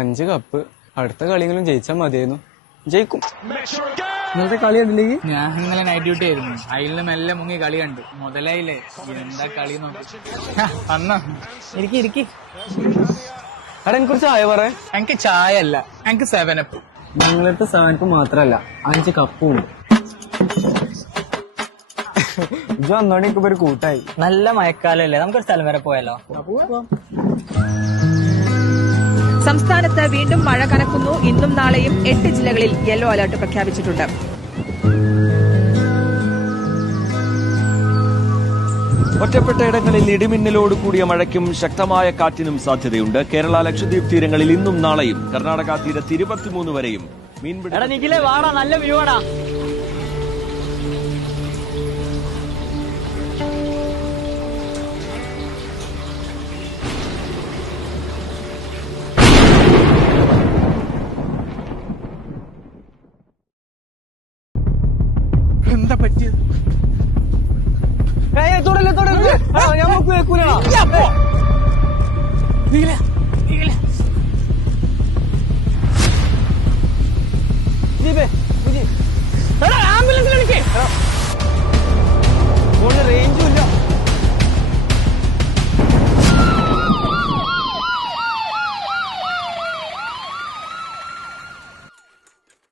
5 cup. അടുത്ത കളിയെങ്കിലും ജയിച്ചാൽ മതിയായിരുന്നു. ജയിക്കും. ഇന്നത്തെ കളി കണ്ടില്ലെങ്കിൽ ഞാൻ ഇന്നലെ നൈറ്റ് ഡ്യൂട്ടി ആയിരുന്നു. അതിൽ മെല്ലെ മുങ്ങി കളി കണ്ടു. മുതലായില്ലേ എന്താ കളി നോക്കി അന്ന ഇരിക്കി. അവിടെ എനിക്ക് കുറച്ച് ചായ പറയാ. എനിക്ക് ചായ അല്ല, എനിക്ക് 7up. ഞങ്ങളടുത്ത് 7 മാത്രല്ല 5 കപ്പും ഉണ്ട്. ഇത് വന്നോണ്ട് എനിക്കിപ്പോ ഒരു കൂട്ടായി. നല്ല മഴക്കാലല്ലേ, നമുക്കൊരു സ്ഥലം വരെ പോയാലോ? സംസ്ഥാനത്ത് വീണ്ടും മഴ കനക്കുന്നു. ഇന്നും നാളെയും 8 ജില്ലകളിൽ യെല്ലോ അലർട്ട് പ്രഖ്യാപിച്ചിട്ടുണ്ട്. ഒറ്റപ്പെട്ട ഇടങ്ങളിൽ ഇടിമിന്നലോട് കൂടിയ മഴയ്ക്കും ശക്തമായ കാറ്റിനും സാധ്യതയുണ്ട്. കേരള ലക്ഷദ്വീപ് തീരങ്ങളിൽ ഇന്നും നാളെയും, കർണാടക തീരത്ത് 23 വരെയും നിഖിലേ വാടാ, നല്ല വ്യൂവാടാ. എന്താ പറ്റിയത്? ഞമ്മക്ക് കേൾക്കൂല. ആംബുലൻസിൽ വിളിക്കേ. റേഞ്ചും ഇല്ല.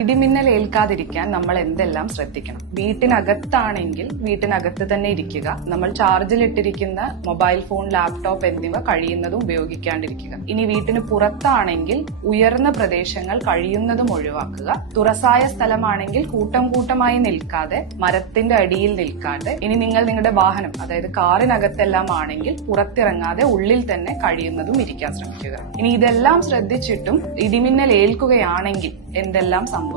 ഇടിമിന്നൽ ഏൽക്കാതിരിക്കാൻ നമ്മൾ എന്തെല്ലാം ശ്രദ്ധിക്കണം? വീട്ടിനകത്താണെങ്കിൽ വീട്ടിനകത്ത് തന്നെ ഇരിക്കുക. നമ്മൾ ചാർജിലിട്ടിരിക്കുന്ന മൊബൈൽ ഫോൺ, ലാപ്ടോപ്പ് എന്നിവ കഴിയുന്നതും ഉപയോഗിക്കാണ്ടിരിക്കുക. ഇനി വീട്ടിന് പുറത്താണെങ്കിൽ ഉയർന്ന പ്രദേശങ്ങൾ കഴിയുന്നതും ഒഴിവാക്കുക. തുറസായ സ്ഥലമാണെങ്കിൽ കൂട്ടം കൂട്ടമായി നിൽക്കാതെ, മരത്തിന്റെ അടിയിൽ നിൽക്കാതെ, ഇനി നിങ്ങൾ നിങ്ങളുടെ വാഹനം, അതായത് കാറിനകത്തെല്ലാം ആണെങ്കിൽ പുറത്തിറങ്ങാതെ ഉള്ളിൽ തന്നെ കഴിയുന്നതും ഇരിക്കാൻ ശ്രമിക്കുക. ഇനി ഇതെല്ലാം ശ്രദ്ധിച്ചിട്ടും ഇടിമിന്നൽ ഏൽക്കുകയാണെങ്കിൽ എന്തെല്ലാം സംഭവിക്കാം?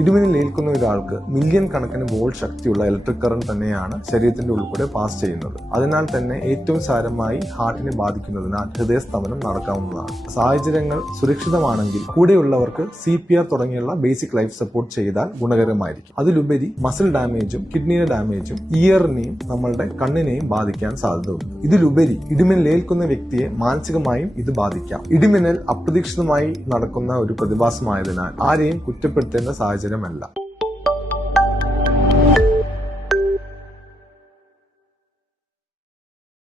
ഇടിമിന്നൽ ഏൽക്കുന്ന ഒരാൾക്ക് മില്യൺ കണക്കിന് വോൾട്ട് ശക്തിയുള്ള ഇലക്ട്രിക് കറന്റ് തന്നെയാണ് ശരീരത്തിന്റെ ഉൾപ്പെടെ പാസ് ചെയ്യുന്നത്. അതിനാൽ തന്നെ ഏറ്റവും സാരമായി ഹാർട്ടിനെ ബാധിക്കുന്നതിനാൽ ഹൃദയസ്തംഭനം നടക്കാവുന്നതാണ്. സാഹചര്യങ്ങൾ സുരക്ഷിതമാണെങ്കിൽ കൂടെയുള്ളവർക്ക് CPR തുടങ്ങിയുള്ള ബേസിക് ലൈഫ് സപ്പോർട്ട് ചെയ്താൽ ഗുണകരമായിരിക്കും. അതിലുപരി മസിൽ ഡാമേജും കിഡ്നിയുടെ ഡാമേജും ഇയറിനെയും നമ്മളുടെ കണ്ണിനെയും ബാധിക്കാൻ സാധ്യതയുണ്ട്. ഇതിലുപരി ഇടിമിന്നൽ ഏൽക്കുന്ന വ്യക്തിയെ മാനസികമായും ഇത് ബാധിക്കാം. ഇടിമിന്നൽ അപ്രതീക്ഷിതമായി നടക്കുന്ന ഒരു പ്രതിഭാസമായതിനാൽ ആരെയും കുറ്റപ്പെടുത്തേണ്ട സാഹചര്യമല്ല.